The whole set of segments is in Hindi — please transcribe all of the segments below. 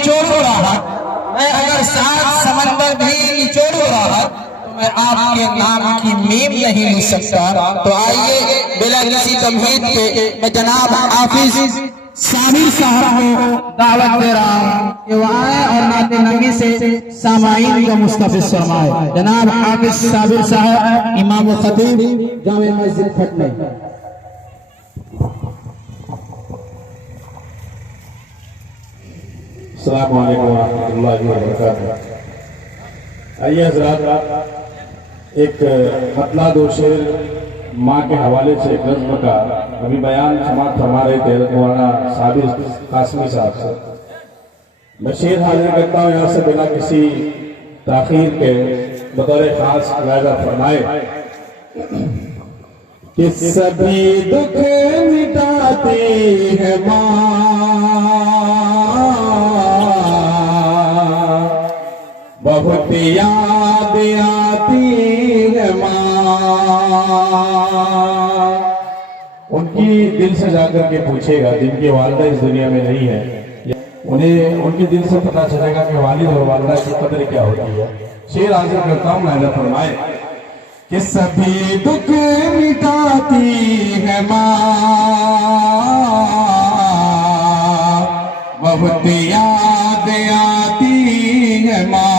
निचोड़ रहा, मैं अगर 7 समंदर भी निचोड़ रहा तो मैं आपके नाम की मीम नहीं लिख सकता। तो आइए बिना किसी तमहीद के मैं जनाब हाफिज साबिर साहब को दावत दे रहा हूँ कि वो आए और नाते नबी से सामाईन का मुस्तफिज फरमाए। जनाब हाफिज साबिर साहब, इमाम खतीब जामे मस्जिद फटने। अस्सलामु अलैकुम व रहमतुल्लाहि व बरकातुहू। आइए हज़रात, एक मतला दो शेर माँ के हवाले से एक नज़्म का अभी बयान समाप्त फरमा रहे थे मौलाना साबिर कासमी साहब से। मैं शेर हाजिर करता हूँ यहाँ से बिना किसी ताखीर के बतौर खास वायदा फरमाए कि सभी दुख मिटाती है माँ, बहुत याद आती है माँ। उनकी दिल से जाकर के पूछेगा जिनकी वालिदा इस दुनिया में नहीं है, उन्हें उनके दिल से पता चलेगा कि वालिद और वालिदा की कदर क्या होती है। शेर हाजिर करता हूँ, मैंने फरमाए कि सभी दुख मिटाती है माँ, बहुत याद आती है माँ,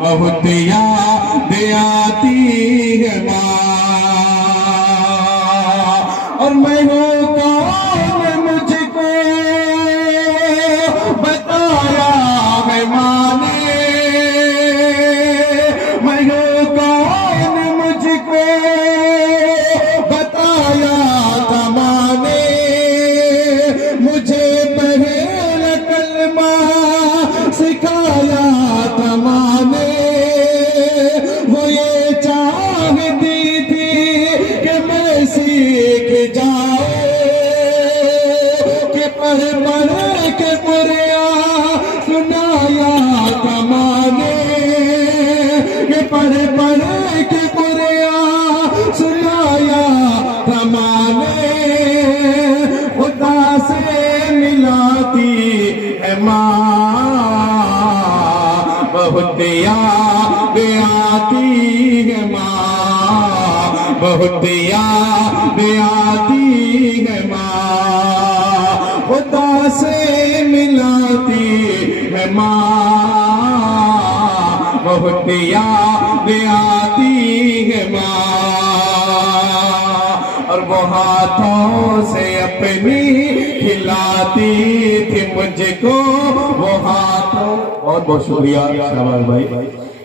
बहुत याद आती है माँ। और मैं हूँ कौन मुझको बताया है माँ ने, मैं हूँ कौन मुझको बताया था माँ ने, मुझे पहले कलमा सिखाया था माँ ने। वो ये चाहती थी कि मैं सीख जाऊं कि पढ़ पढ़ के कुरान सुनाया था माँ ने, कि पढ़ पढ़ के कुरान सुनाया था माँ ने। खुदा से मिलाती है माँ, बहुत याद आती है माँ, बहुत याद आती है माँ। खुदा से मिलाती है माँ, बहुत याद आती है माँ। और वो हाथों से अपनी खिलाती थी मुझको, वो हाथों, बहुत बहुत शुक्रिया शाबाश भाई,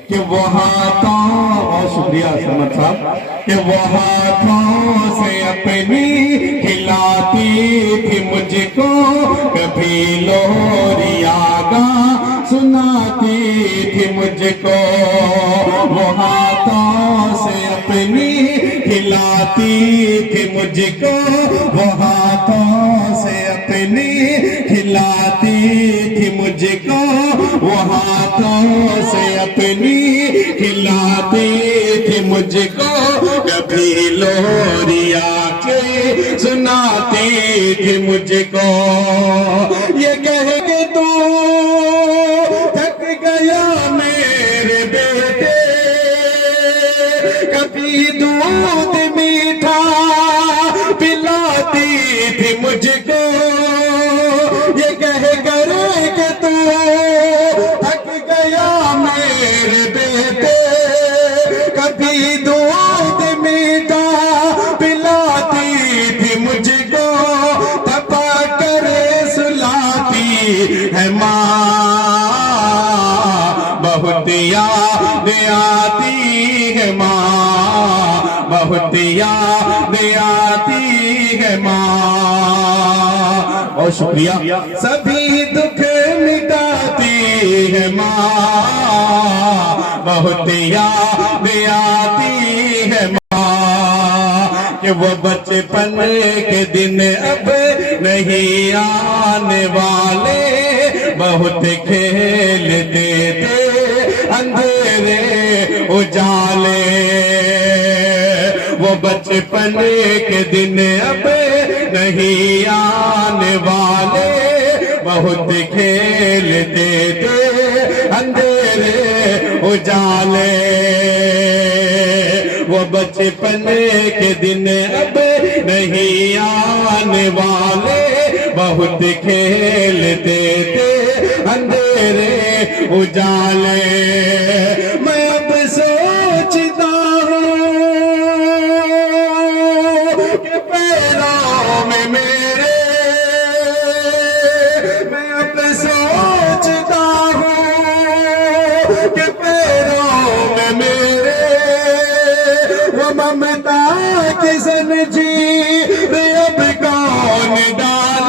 कि वो हाथों, बहुत शुक्रिया समद साहब, कि वो हाथों से अपनी खिलाती थी मुझको, कभी लोरिया गा सुनाती थी मुझको। वो हाथों से अपनी खिलाती थी मुझको, वो हाथों से अपनी खिलाती थी मुझको, वो हाथों से अपनी खिलाती थी मुझको। कभी लोरिया के सुनाती थी मुझको, ये कह के तू थक गया मेरे बेटे, कभी दूध मीठा पिलाती थी मुझको। ये कह कर के तू थक गया मेरे बेटे, कभी दूध मीठा पिलाती थी मुझको। तपा करे सुलाती है माँ, बहुत याद आती है माँ, बहुत याद आती है माँ। और शुक्रिया, सभी दुख मिटाती है माँ, बहुत याद आती है माँ। कि वो बचपन के दिन अब नहीं आने वाले, बहुत खेलते थे अंधेरे उजाले। वो बचपन के दिन अब नहीं आने वाले, बहुत खेलते थे अंधेरे उजाले, वो बचपन के दिन अब नहीं आने वाले, बहुत खेलते थे अंधेरे उजाले। मैं अब सोचता हूँ कि पैरों में मेरे, मैं अब सोचता हूँ कि पैरों में मेरे वो ममता की सन जी अब कौन डाल